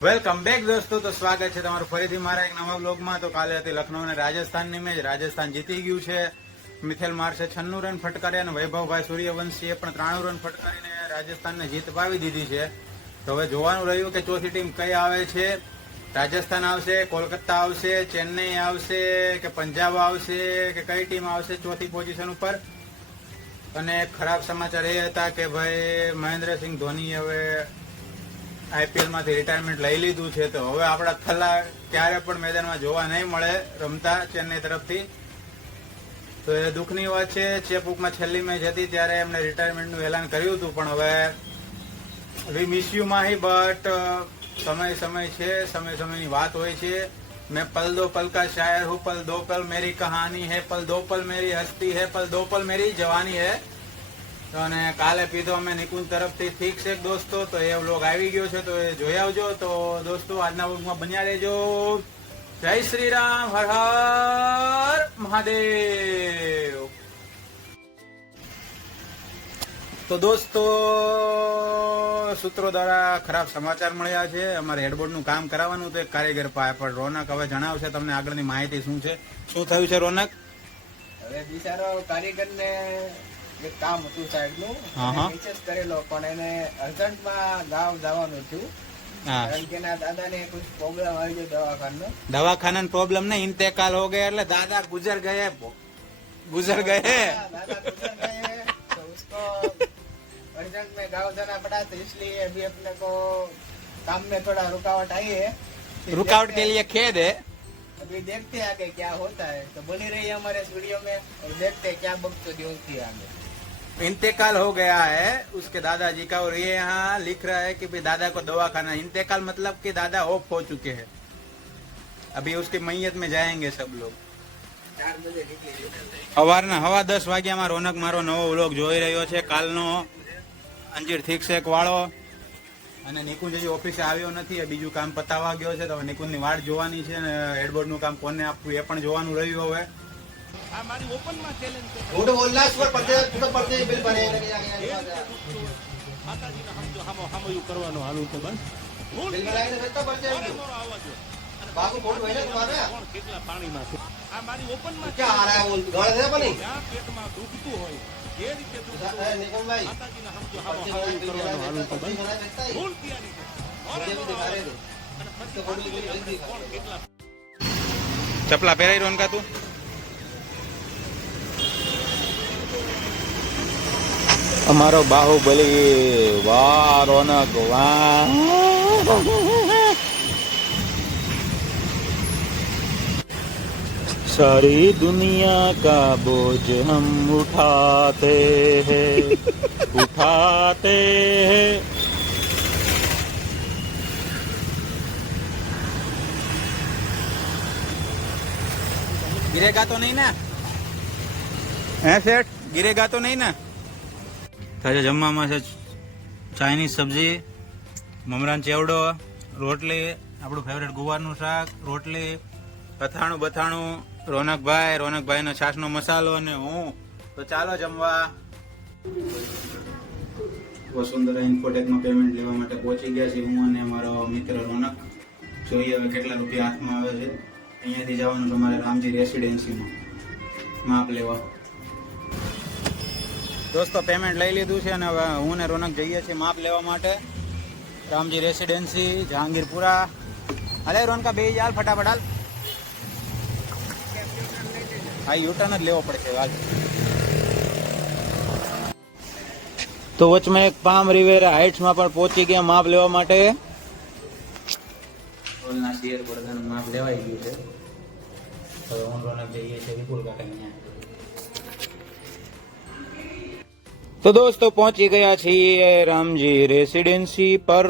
Welcome back દોસ્તો. તો સ્વાગત છે તમારું ફરીથી મારા એક નવા બ્લોગમાં. તો કાલે હતી લખનઉ અને રાજસ્થાનની મેચ. રાજસ્થાન જીતી ગયું છે. મિથેલ માર્શે 96 રન ફટકાર્યા અને વૈભવભાઈ સૂર્યવંશીએ પણ 93 રન ફટકારીને રાજસ્થાનને જીત પાવી દીધી છે. તો હવે જોવાનું રહ્યું કે ચોથી ટીમ કઈ આવે છે. રાજસ્થાન આવશે, કોલકાતા આવશે, ચેન્નઈ આવશે કે પંજાબ આવશે કે કઈ ટીમ આવશે ચોથી પોઝિશન ઉપર. અને ખરાબ સમાચાર એ હતા કે ભાઈ મહેન્દ્રસિંહ ધોની હવે આઈપીએલ માંથી રિટાયરમેન્ટ લઈ લીધું છે. તો હવે આપણા થલ્લા ક્યારે પણ મેદાનમાં જોવા નહીં મળે રમતા ચેન્નઈ તરફથી. તો એ દુઃખની વાત છે. ચેપુકમાં છેલ્લી મેચ હતી ત્યારે એમને રિટાયરમેન્ટનું એલાન કર્યું હતું, પણ હવે વી મિસ યુ માહી, બટ સમય છે, સમયની વાત હોય છે. મેં પલ દો પલ કા શાયર હું, પલ દો પલ મેરી કહાની है, पल दो पल मेरी हस्ती है, पल दो पल मेरी जवानी है. અને કાલે પીધો અમે નિકુંજ તરફથી ફિક્સ એક દોસ્તો. તો એ વ્લોગ આવી ગયો છે, તો એ જોઈ આવજો. તો દોસ્તો આજના વ્લોગમાં બન્યા રહેજો. જય શ્રી રામ, હર હર મહાદેવ. તો દોસ્તો સૂત્રો દ્વારા ખરાબ સમાચાર મળ્યા છે. અમારે હેડબોર્ડનું કામ કરાવવાનું તો એક કારીગર પાસે, પણ રોનક હવે જણાવશે તમને આગળની માહિતી શું છે. શું થયું છે રોનક? હવે બિચારો કારીગરને એક કામ હતું સાહેબ નું, નીચે જ કરેલો, પણ એને અર્જન્ટમાં ગામ જવાનું હતું. કારણ કે એના દાદાને કોઈ પ્રોબ્લેમ આવી ગયો દવાખાનો. दवाखाना प्रॉब्लम नहीं, इंतकाल हो गया, એટલે दादा गुजर गए. दादा गुजर गए तो उसको अर्जेंट में गाँव जाना पड़ा, तो इसलिए अभी अपने को काम में थोड़ा रुकावट आई है. रुकावट के लिए खेद है. अभी देखते हैं आगे क्या होता है. तो बनी रही हमारे इस वीडियो में और देखते हैं क्या बकचोदी होती है आगे. इंतकाल हो गया है उसके दादाजी का, और ये यहाँ लिख रहा है कि भाई दादा को दवाखाना. इंतकाल मतलब कि दादा ऑफ हो चुके हैं. अभी उसकी मैयत में जाएंगे सब लोग. 4 बजे निकली. સવારના 10:15 વાગ્યામાં રોનક મારો નવો વ્લોગ જોઈ રહ્યો છે, કાલનો અંજીર થીક શેક વાળો. અને નિકુંજ હજી ઓફિસે આવ્યો નથી, બીજું કામ પતાવવા ગયો છે. તો હવે નિકુંજની વાટ જોવાની છે અને હેડબોર્ડનું કામ કોને આપવું એ પણ જોવાનું રહ્યું. હવે આ મારી ઓપનમાં ચેલેન્જ છે. હું તો બોલના પર પડતે બિલ ભરે માતાજીને સમજો હામયું કરવાનો હાલું તો બસ બિલ ભરાઈને બેઠો પડતે મારો આવાજ બાબુ ફોટો હોય ને તમારે કોણ કેટલા પાણીમાં છે. આ મારી ઓપનમાં ક્યાં આ રહ્યા બોલ ગળ દે બની જ્યાં પેટમાં દુખતું હોય એ રીતે દુખતું એ નિકમભાઈ માતાજીને સમજો હામયું કરવાનો હાલું તો બસ ફૂલ તૈયારી છે. અને પછી કોણ કેટલા ચપલા પહેરાઈ રોનકા તું. અમારો બાહુબલી, વાહ રોનક વાહ. सारी दुनिया का बोझ हम उठाते हैं, उठाते हैं. गिरेगा तो नहीं ना? હે શેઠ, गिरेगा तो नहीं ना? તાજે જમવામાં છે ચાઇનીઝ સબ્જી, મમરાન ચેવડો, રોટલી, આપણું ફેવરેટ ગુવારનું શાક, રોટલી, અથાણું બથાણું, રોનકભાઈનો છાશનો મસાલો અને હું. તો ચાલો જમવા. વસુંધરા ઇન્ફોટેકમાં પેમેન્ટ લેવા માટે પહોંચી ગયા છીએ હું અને મારો મિત્ર રોનક. જોઈએ હવે કેટલા રૂપિયા હાથમાં આવે છે. અહીંયાથી જવાનું છે અમારે રામજી રેસિડેન્સીમાં માપ લેવા. દોસ્તો પેમેન્ટ લઈ લીધું છે અને હવે હું ને રોનક જઈએ છીએ માપ લેવા માટે રામજી રેસિડેન્સી જહાંગીરપુરા. અલે રોનકા બે હાલ ફટાફટ હાલ. હા યુટર્ન જ લેવો પડશે આજ. તો વચમાં એક પામ રિવેરા હાઇટ્સમાં પણ પહોંચી ગયા માપ લેવા માટે. રોલના શેર પડદાનું માપ લેવાઈ ગયું છે. હવે હું રોનક જઈએ છીએ વિપુલ કાકા અહીંયા. તો દોસ્તો પહોંચી ગયા છીએ રામજી રેસિડેન્સી પર.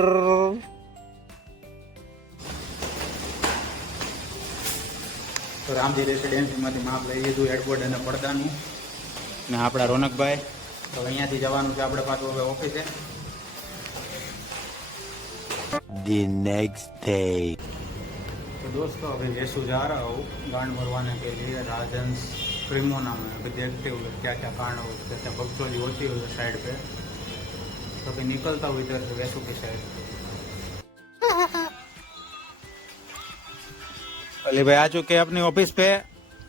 તો રામજી રેસિડેન્સીમાંથી માપ લઈ લીધું હેડબોર્ડ અને પડદાનું. ને આપણા રોનકભાઈ તો અહીંયાથી જવાનું છે આપણે પાછું હવે ઓફિસે. The next day. तो दोस्तों अभी वेसु जा रहा हूँ गांड भरवाने के लिए राजहंस क्रिमोना में. अभी देखते हुए क्या क्या कांड हो, क्या क्या बकचोदी होती है उधर साइड पे. तो अभी निकलता हूँ इधर से वैसू की साइड. अली भाई आ चुके हैं अपनी ऑफिस पे।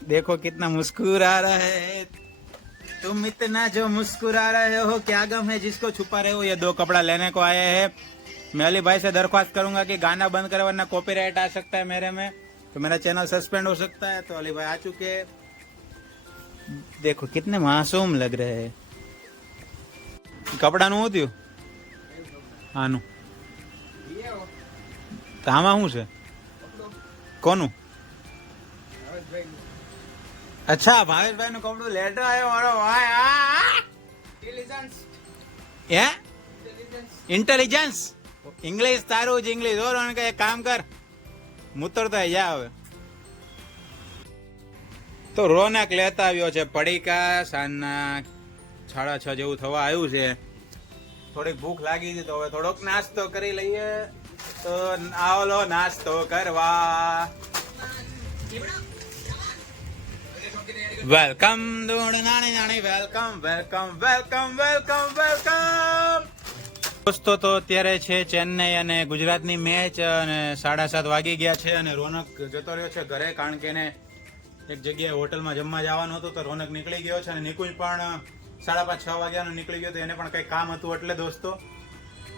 देखो कितना मुस्कुरा रहा है, तुम इतना जो मुस्कुरा रहे हो क्या गम है जिसको छुपा रहे हो। ये 2 कपड़ा लेने को आए हैं। मैं अली भाई से दरख्वास्त करूंगा कि गाना बंद करे वरना कॉपीराइट आ सकता है मेरे में, तो मेरा चैनल सस्पेंड हो सकता है। तो अली भाई आ चुके हैं। देखो कितने मासूम लग रहे हैं। कपड़ा નું હતું આનું તો આમાં શું છે કોનું? અચ્છા ભાવેશભાઈ નું કપડું લેટર આવ્યો મારો ભાઈ। હે ઇન્ટેલિજન્સ इंग्लिश तारू ज इंग्लिश और एक काम कर मुतरता जा હવે। તો રોનક લેતા આવ્યો છે પડીકા। સાંજના 6:30 જેવું થવા આવ્યું છે। થોડીક ભૂખ લાગી હતી તો હવે થોડોક નાસ્તો કરી લઈએ। તો આવો લો નાસ્તો કરવા। વેલકમ દોડ નાની નાની welcome welcome welcome welcome welcome. દોસ્તો તો અત્યારે છે ચેન્નઈ અને ગુજરાતની મેચ અને 7:30 વાગી ગયા છે અને રોનક જતો રહ્યો છે ઘરે, કારણ કે એને એક જગ્યાએ હોટલમાં જમવા જવાનું હતું તો રોનક નીકળી ગયો છે અને નિકુંજ પણ 5:30-6 વાગ્યાનો નીકળી ગયો તો એને પણ કંઈક કામ હતું એટલે દોસ્તો।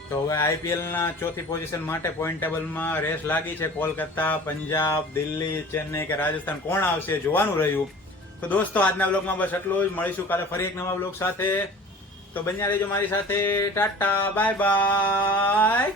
તો હવે આઈપીએલના 4થી પોઝિશન માટે પોઈન્ટ ટેબલમાં રેસ લાગી છે। કોલકાતા, પંજાબ, દિલ્હી, ચેન્નઈ કે રાજસ્થાન કોણ આવશે જોવાનું રહ્યું। તો દોસ્તો આજના બ્લોગમાં બસ એટલું જ। મળીશું કાલે ફરી એક નવા બ્લોગ સાથે। તો બન્યા રહેજો મારી સાથે। Tata bye bye.